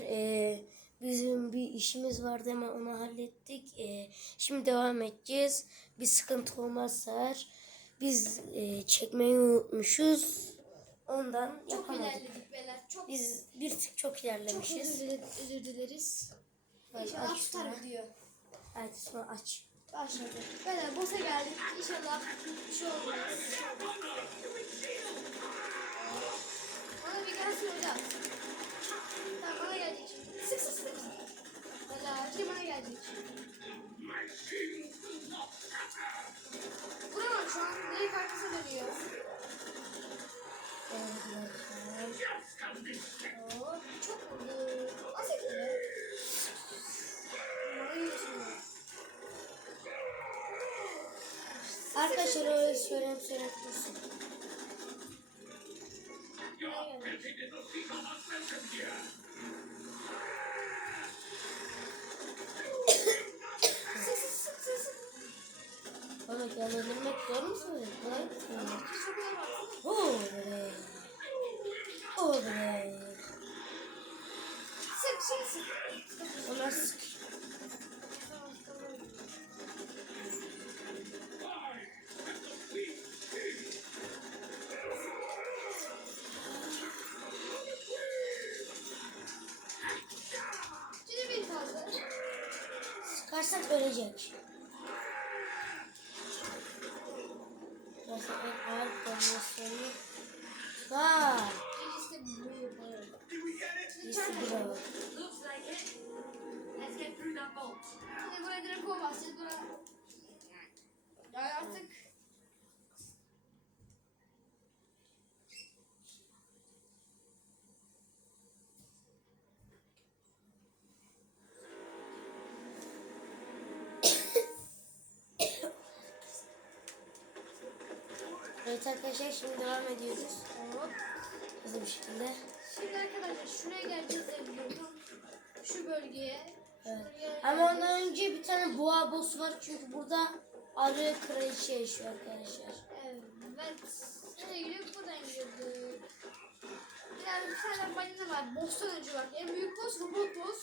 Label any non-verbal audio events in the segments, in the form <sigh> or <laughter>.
Ee, bizim bir işimiz vardı hemen onu hallettik. Ee, şimdi devam edeceğiz. Bir sıkıntı olmazsa eğer biz e, çekmeyi unutmuşuz. Ondan Çok yapamadık. ilerledik beyler. Çok Biz bir tık çok çok ilerlemişiz. özür, dilerim, özür dileriz. İnşallah aç tutar video. Hadi sonra aç. Başladı. Beyler boss'a geldik. İnşallah bir şey olmaz. Bana bir gelsin hocam. Tamam bana gelecek şimdi. Sık sık sık. Beyler şey bana gelecek. Vuramam şu an. Direkt arkasına dönüyor. Oo, çok vurdu. Az geçiyor. Arkadaşlar öyle söyleyeyim söyleyeyim dursun. Bana gelmemek zor mu söyledin? Kolay mı söyledin? Oley. Oley. Sık sık sık. Onlar sık. Sıkarsak ölecek. Burası en ağır bu yapar. İyisi bravo. Artık Evet arkadaşlar şimdi devam ediyoruz. Hop. Hızlı bir şekilde. Şimdi arkadaşlar şuraya geleceğiz diye biliyorum. Şu bölgeye. Evet. Ama ondan önce bir tane boğa boss var çünkü burada arı kraliçe yaşıyor arkadaşlar. Evet. Nereye gidiyor? Buradan gidiyordu. Yani bir tane balina var. Boss'tan önce bak. En büyük boss robot boss.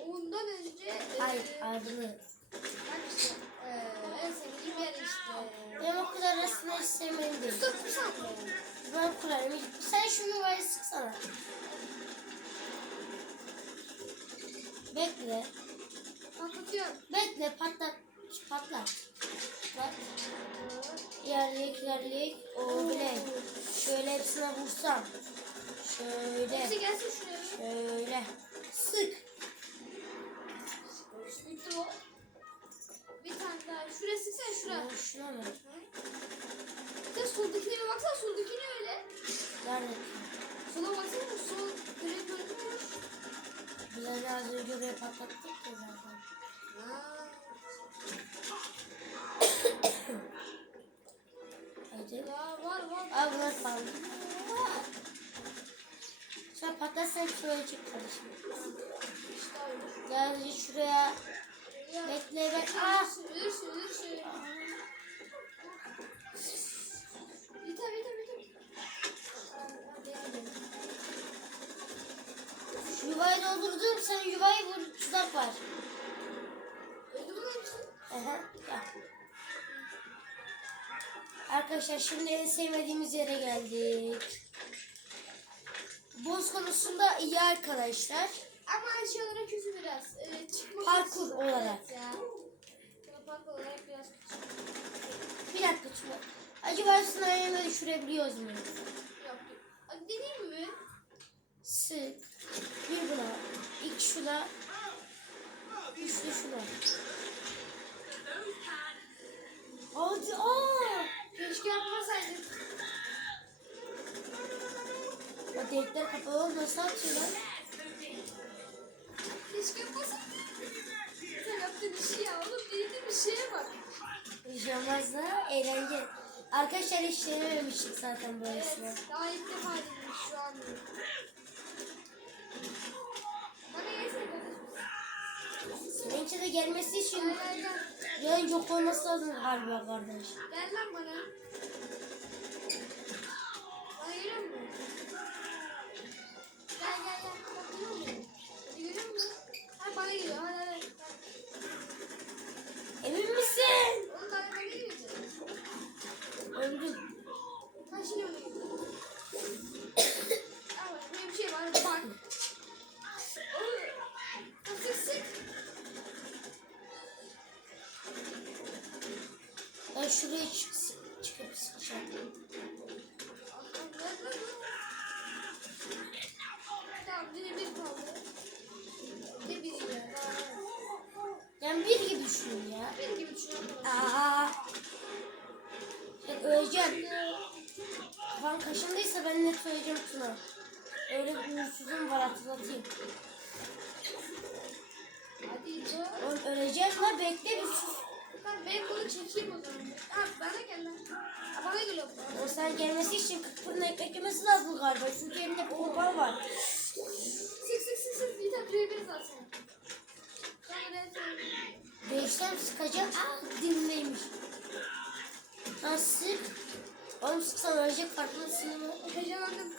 Ondan önce e, Hayır arılı. bak işte e, en sevdiğim yer işte. Benim o kadar aslında hiç sevmedim değil. Stop bir saniye. Ben kurarım. Sen şu yuvayı sıksana. Bekle. Patlatıyorum. Bekle patlat. Patlat. Bak. İlerleyek ilerleyek. O bile. Şöyle hepsine vursam. Şöyle. Hepsi gelsin şuraya. Şöyle. Sık. Baksana. Soldakine öyle. Nerede? Sola baksana. Sol direkt görünmüyor. Biz hani az önce oraya patlattık ya zaten. Hadi. Ya var var. Aa bunlar kaldı. Sen patlatsan şuraya çık kardeşim. Gel şuraya. Ya. Bekle bekle. Ah! Ölürsün ölürsün. Biter yuvayı doldurdum. Sen yuvayı vur. Tuzak var. Aha. Arkadaşlar şimdi en sevmediğimiz yere geldik. Boz konusunda iyi arkadaşlar. Ama şey olarak kötü biraz. Ee, çıkmak Parkur olarak. Ya. Parkur olarak biraz kötü. Bir dakika şuna. Acaba sınavı düşürebiliyoruz mu? Yok. Hadi deneyeyim mi? Sık. Bir buna. İki şuna. Üç de şuna. Hadi aa. Keşke yapmasaydık. Ya delikler kapalı nasıl atıyorlar? Keşke yapmasaydık. Sen yaptığın işi ya. Oğlum dediğin bir şeye bak. Yaşamaz da eğlence. Arkadaşlar hiç denememiştik zaten böylesine. Evet. Daha ilk defa denedik şu an. Seninki de gelmesi için yani yok olması lazım galiba kardeş. Gel lan bana. Ayırır mı? Gel gel gel. Bakıyor mu? Yürür mü? Ha bayıyor. Ha, ha. Emin misin? Onun galiba değil miydi? Öldüm. Kaç numara? Şuraya çık, çıkıp sıkacağım. Tamam yine bir kaldı. Ne bir ya? Yani bir gibi düşünün ya. Bir gibi düşünüyorum. Aa. Ben öleceğim. Kafam kaşındıysa ben net öleceğim Tuna. Öyle bir uğursuzum var hatırlatayım. Hadi. Oğlum öleceğim la bekle bir sus. Tamam ben bunu çekeyim o zaman. Ha bana gel lan. Bana geliyor bu. O sen gelmesi için 40 fırın ekmek yemesi lazım galiba. Çünkü elinde pompa var. Sık sık sık sık. Bir kreyberi zaten. Sonra Değişten sıkacağım. Aa dinleymiş. Ha sık. Oğlum sıksan ölecek farkındasın mı? heyecanlandım.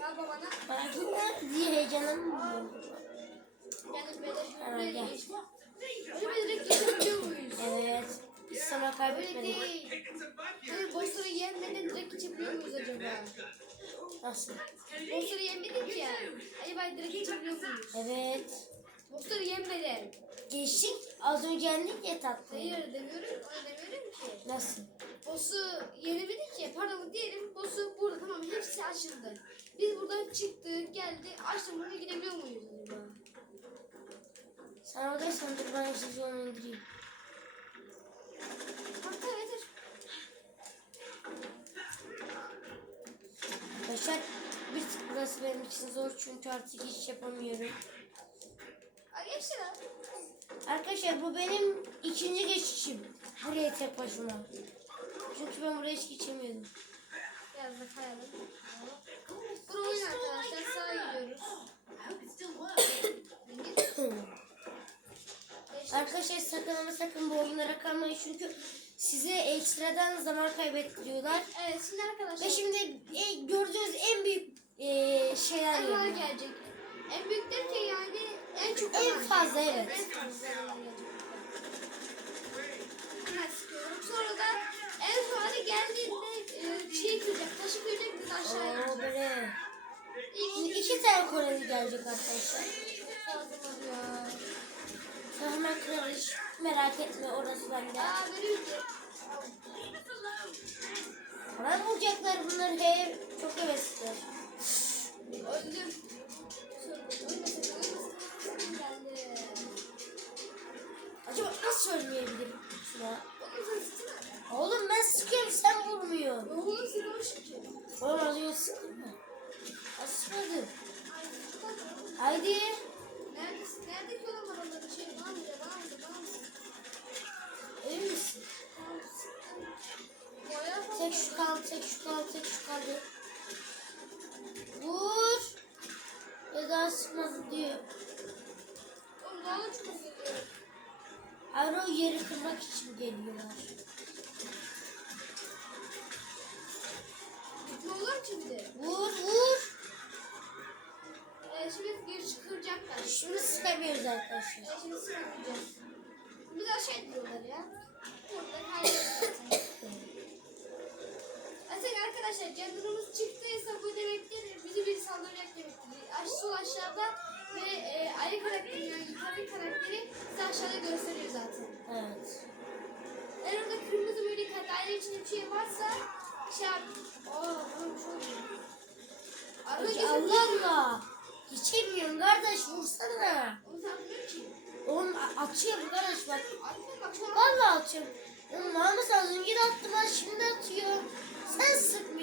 Ya babana. Farkında diye heyecanlanmıyorum. Geldim böyle Tamam, şuraya gel. geçtim. Acaba direkt geçebiliyor muyuz? Evet. Sana Öyle kaybetmedik. değil. Hani bossları yenmeden direkt geçebiliyor muyuz acaba? Nasıl? Bossları yenmedik ya. Acaba direkt geçebiliyor muyuz? Evet. Bossları yenmeden. Geçtik. Az önce yendik ya tatlı. Hayır demiyorum, öyle demiyorum ki. Nasıl? Boss'u yenemedik ya, pardon diyelim boss'u burada tamam hepsi açıldı. Biz buradan çıktık, geldi, açtım bunu gidebiliyor muyuz acaba? Sen oradaysan dur ben sizi onu indireyim. Başak bir tık burası benim için zor çünkü artık hiç yapamıyorum. Lan. Arkadaşlar bu benim ikinci geçişim. Buraya tek başıma. Çünkü ben buraya hiç geçemiyordum. Biraz da kayalım. Bunu oyun arkadaşlar, sağa gidiyoruz. <coughs> Arkadaşlar sakın ama sakın bu oyunlara kalmayın çünkü size ekstradan zaman kaybettiriyorlar. Evet şimdi arkadaşlar. Ve şimdi e, gördüğünüz en büyük e, şeyler Bunlar geliyor. gelecek. En büyük derken yani en çok En fazla, gelecek. evet. En fazla. Sonra da en sonra geldiğinde e, şey kıracak, taşı kıracak biz aşağıya Oo böyle. İlk iki tane Koreli gelecek arkadaşlar. fazla oluyor. Sen hemen kırarız. Merak etme orası bende. Bana bulacaklar bunlar hep çok hevesli. Öldüm. Acaba nasıl ölmeyebilirim şuna? Oğlum ben sıkıyorum sen vurmuyorsun. Oğlum sıkmamışım ki. Oğlum az önce sıktın mı? Az sıkmadım. Haydi. Neredesin? Nerede ki oğlum Tek şu kaldı, tek şu kaldı, tek şu kaldı. Vur. Ya daha sıkmadı diyor. Oğlum daha da çok geliyor. Hayır o yeri kırmak için geliyorlar. Ki bir de. Vur vur. Ee, şimdi geri çıkaracaklar. Şimdi sıkamıyoruz arkadaşlar. Ee, şimdi sıkamayacağız. Bir daha şey diyorlar ya. Burada kaybediyoruz arkadaşlar canlarımız çıktıysa bu demektir bizi bir saldıracak demektir. Sol aşağıda ve e, ayı karakteri yani yukarı karakteri size aşağıda gösteriyor zaten. Evet. Eğer orada kırmızı böyle daire içinde bir şey varsa şey yap. Oluyor. Arada Peki geçebiliyor. Allah Allah. Geçemiyorum kardeş vursana. Onu sen ki. Oğlum atıyorum kardeş bak. Anne bak şu an Vallahi atıyorum. Mahmut az önce de attı ben şimdi atıyor. Sen sıkmıyorsun.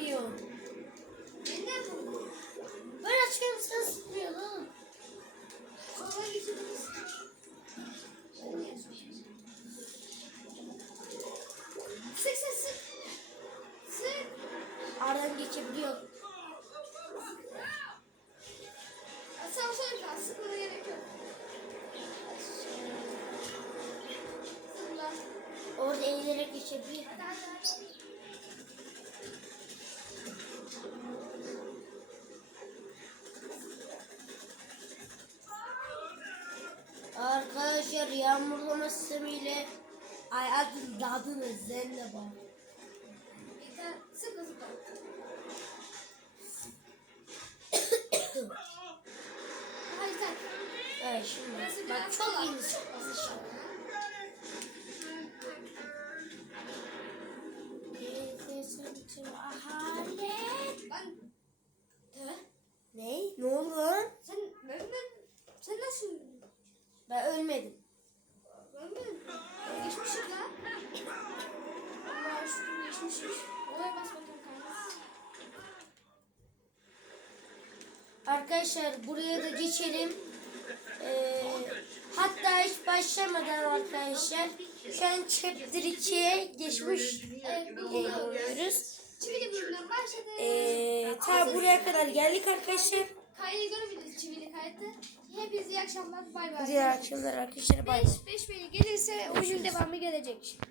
Arkadaşlar yağmurlama sistemiyle ay adın dadını zelle bak. Sıkla sıkla. Hayır sen. Evet şimdi bak çok iyi misin? Arkadaşlar buraya da geçelim. Ee, hatta hiç başlamadan arkadaşlar şu an chapter 2'ye geçmiş Evet, e, oluyoruz. Çivili bölümden başladı. Ee, ta buraya kadar geldik arkadaşlar. Kaydı görebiliriz çivili kaydı. Hepinize iyi akşamlar. Bay bay. Diğer akşamlar arkadaşlar bay bay. 5 5 gelirse oyunun devamı gelecek.